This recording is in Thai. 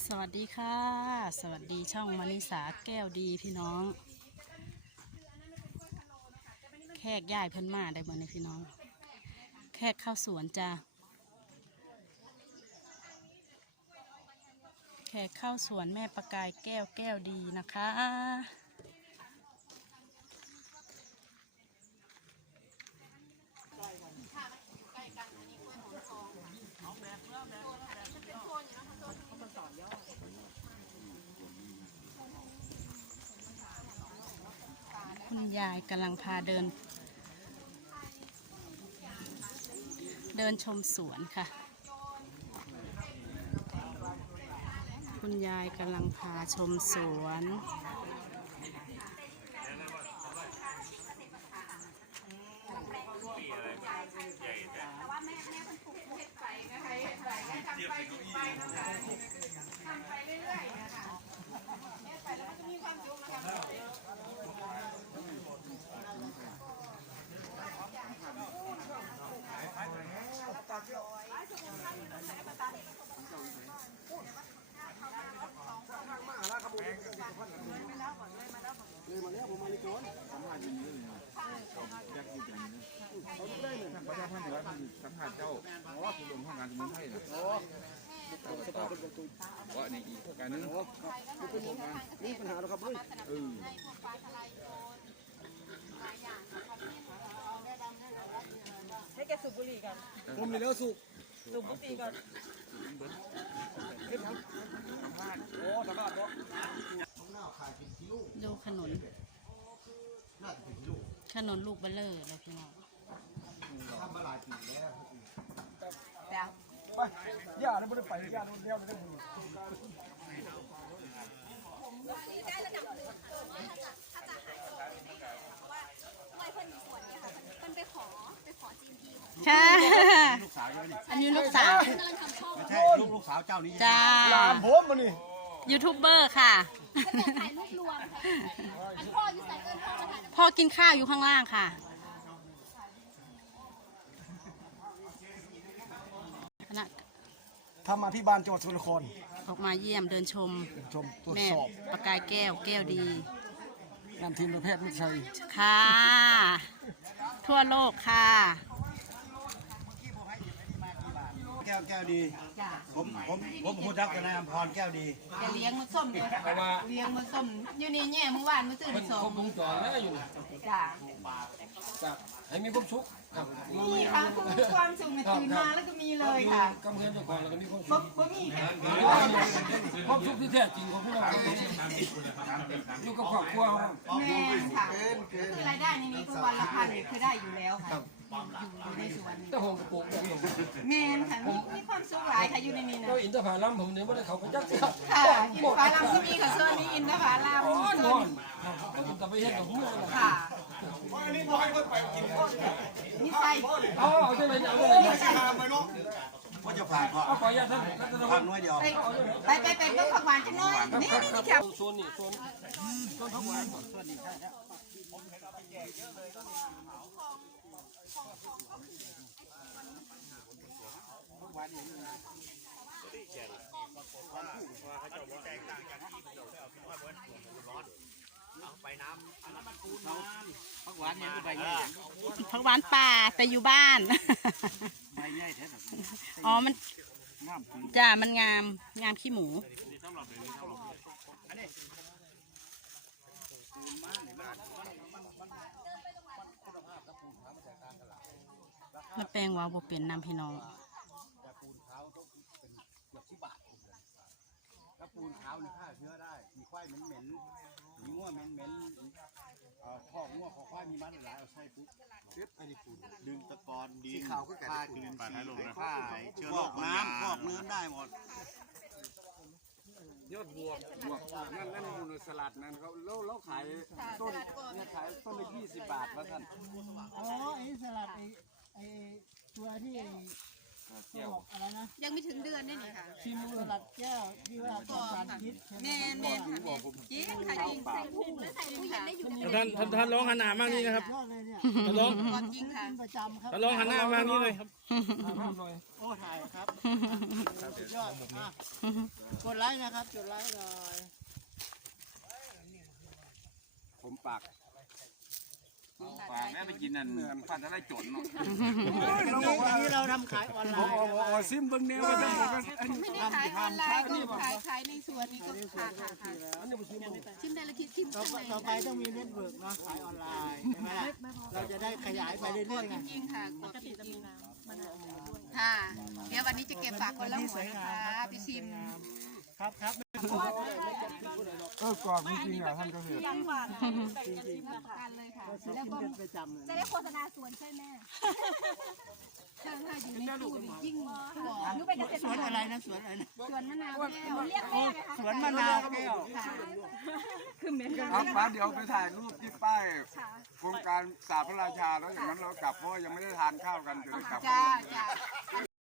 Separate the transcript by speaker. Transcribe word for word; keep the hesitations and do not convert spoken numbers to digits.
Speaker 1: สวัสดีค่ะสวัสดีช่องมณิสาแก้วดีพี่น้องแขกย่ายเพิ่นมาได้บ่เนี่ยพี่น้องแขกเข้าสวนจ้าแขกเข้าสวนแม่ประกายแก้วแก้วดีนะคะคุณยายกำลังพาเดินเดินชมสวนค่ะคุณยายกำลังพาชมสวน
Speaker 2: ประชาชนเหนือสัมผัสเจ้าว่าคือลงห้องงานสมุนไพรนะว่าในอีกการนึงนี่ปัญหาแล้วครับเฮ้ยเออ
Speaker 3: ให้แกสูบบุหรี่กัน
Speaker 2: ผมมีเนื้อสุก
Speaker 3: สูบบุหรี่กันโอ้สบายเนาะ
Speaker 1: ดูขนุนขนุนลูกเบลเลอร์เลยพี่น้อง
Speaker 2: ทำมาหลายปีแล้ว
Speaker 3: แต่
Speaker 2: ไปย่าแล้วไม่ได้ไปย่าโดนเลี้ยวไม่ได้บุญ
Speaker 4: ได้ระดับหนึ่งค่ะว่าถ้าจะถ้าจะหายตัวไม่แน่เพราะว่าไว้เพิ่นมีส่วนเนี่ยค่ะเพิ่นไปขอไปขอ จี เอ็ม พี ของ
Speaker 1: ค่ะ
Speaker 5: ลูกสาวเยอะนี่
Speaker 1: อันนี้ลูกสาว
Speaker 4: กำลังทำช่อง
Speaker 5: ไม่ใช่ลูกลูกสาวเจ้านี้
Speaker 1: จ้า
Speaker 2: ลามผมมานี่
Speaker 1: ยูทูบเบอร์ค่ะ
Speaker 4: จะเป็นถ่ายรูปรวมค่ะอันพ่ออยู่ใส่เอิญพ่อมาถ่าย
Speaker 1: พ่อกินข้าวอยู่ข้างล่างค่ะคณะ
Speaker 2: ทำมาที่บ้านจังหวัดสุรคร
Speaker 1: ออกมาเยี่ยมเดินชม
Speaker 2: ชมตรวจ
Speaker 1: แม่
Speaker 2: สอบ
Speaker 1: ประกายแก้วแก้วดี
Speaker 2: นำทีมประเภทมิตรชัย
Speaker 1: ค่ะ ทั่วโลกค่ะ
Speaker 5: แก้วแก้วดีผมผมผมพูดรักกับนายอภรแก้วดี
Speaker 6: จะเลี้ยงมือส้มเลยเลี้ยงมือส้มอยู่นี่แง่มือวานมือตื่นสอง
Speaker 7: วงจรแล้วอยู่
Speaker 6: จ้า
Speaker 7: จ้ะให้มีความสุขครับ
Speaker 6: มีค่ะความสุขเนี่ยตื่นมาแล้วก็มีเลยค่ะ
Speaker 7: กำเนิดเจ้าของแล้วก็มีความสุ
Speaker 6: บ่
Speaker 7: ข
Speaker 6: บ่มีค่ะ
Speaker 7: ความสุขที่แท้จริงของพี่น้องอยู่กับครอบครัว
Speaker 6: แม่ค่ะคือรายได้ในนี้ก็วันละพันคือได้อยู่แล้วค่ะอยู่ในสวน
Speaker 7: เจ้าของกระโปรงแบบนี้
Speaker 6: แม่ค่ะมีมีความสุขหลายค่ะอยู่ในนี้นะ
Speaker 7: ก็อินทผลัมผมเนี่ยไม่ได้เขาไปจักเสีย
Speaker 6: ค่ะอินทผลัมที่มีค่ะส่วนนี้อินทผลัม
Speaker 7: อ่อน
Speaker 6: ส่
Speaker 7: น
Speaker 6: ว
Speaker 7: อน นก็ผมจะไปเห็นกับผมเลย
Speaker 6: ค่ะ
Speaker 2: นี่บอยก็ไปกิน
Speaker 6: นิสัย
Speaker 7: อ๋อใช่ไหมเอาเลย
Speaker 5: ว่าจะฝากก็
Speaker 7: ขออนุญาตท่านท่านท่าน
Speaker 5: ฝากน้อยเดียว
Speaker 6: ไปไปไปเบิ่งผักหวานจังเลยนี่นี่นี่ค่ะ
Speaker 7: โซนนี่โซนโซนพักหวาน
Speaker 5: ผักหวานเนี่ยใบใหญ่
Speaker 1: ผักหวานป่าแต่อยู่บ้าน
Speaker 5: ใบใหญ่แท้
Speaker 1: อ๋อ มันจ้ามันงาม งามขี้หมู มาแปลงว่าบ่เป็นน้ำพี่น้อง
Speaker 5: ปูนขาวต้องเป็นเกือบสิบบาทแล้วปูนขาวนี่ฆ่าเชื้อได้มีควายเหม็นเหม็นมีง่วเหม็นเหม็นข้อง่วข้อควายมีมันหลายเอาใส่ปุ๊บเด็ดไอ้นี่ปูนดึงตะกอนดินฆ่ากลืนสีฆ่าเชื้อโรคน้ำฟอกเนื้อได้หมด
Speaker 2: ยอดบวกบวกนั่นนั่นมูลสลัดนั่นเขาเราเราขายต้นเนี่ยขายต้นละยี่สิบบาทว่าท่าน
Speaker 8: อ๋อไอ้สลัดไอ้ไอ้ตัวที่เขาบอกอะไรนะ
Speaker 4: ยังไม่ถึงเดือนนี่นี่ค่ะ
Speaker 8: ชิมสลัดแก้วที่ว่าเป็นสารพิษใช่ไหม
Speaker 4: แม่แม่ค่ะแม่จริงค่ะจริงใส่ถุงแล้วใส่ตู้เย็นได้อยู่
Speaker 8: ท่านท่านท่านร้องหันหน้ามากนี่นะครับยอดเลยเนี่ย
Speaker 1: ร้อง
Speaker 4: จริงค่ะ
Speaker 8: กินประจำครับ
Speaker 1: ร้องหันหน้ามากนี่เลยครับ
Speaker 8: โอ้ถ่ายครับสุดยอดกดไลค์นะครับกดไลค์หน่อย
Speaker 2: ผมปาก
Speaker 7: ปลาแม่ไปกินนั่นพันจะได้จนเนาะ
Speaker 8: เราบอกว่าเราทำขายออนไล
Speaker 2: โอ้
Speaker 8: น์
Speaker 2: โหโอ้โหซิมเบิ้งเนี่ยว่าจะบอกว่าอันนี้
Speaker 1: ไม่ได้ขายออนไลน์ก็ขายขายในสวนนี่ก็ค่ะค่ะค่ะชิมได้แล้วคิดชิม
Speaker 8: ต่อ
Speaker 1: ข้างใน
Speaker 8: ต่อไปต้องมีเน็ตเวิร์กเนาะขายออนไลน์ใช่ไหมล่ะเราจะได้ขยายไปเรื่อยๆไง
Speaker 1: จริงๆค่ะกดจริงๆค่ะ เดี๋ยววันนี้จะเก็บฝากคนละหัวนะคะพี่ชิม
Speaker 8: ครับครับ
Speaker 2: เออกรอบจริงๆอ่ะท่านก็เห็น
Speaker 3: ยังหวาน
Speaker 1: กันเลยค่ะ
Speaker 8: แล้วก็ประจำเลย
Speaker 4: จะได้โฆษณาสวนใช่ไหม
Speaker 1: ถ้าถ้าอยู่ในตู้นี่ยิ่งหอม
Speaker 4: หนูเป็นเกษตร
Speaker 8: สวนอะไรนะสวนอะไรนะ
Speaker 1: สวนมะนาวแก้ว
Speaker 4: เรียกแม่ไหมคะ
Speaker 8: สวนมะนาวแก้ว
Speaker 2: ครับป้าเดี๋ยวไปถ่ายรูปที่ป้ายโครงการสาพระราชาแล้วอย่างนั้นเรากลับเพราะว่ายังไม่ได้ทานข้าวกันจะได้กลับ
Speaker 1: จ้าจ้า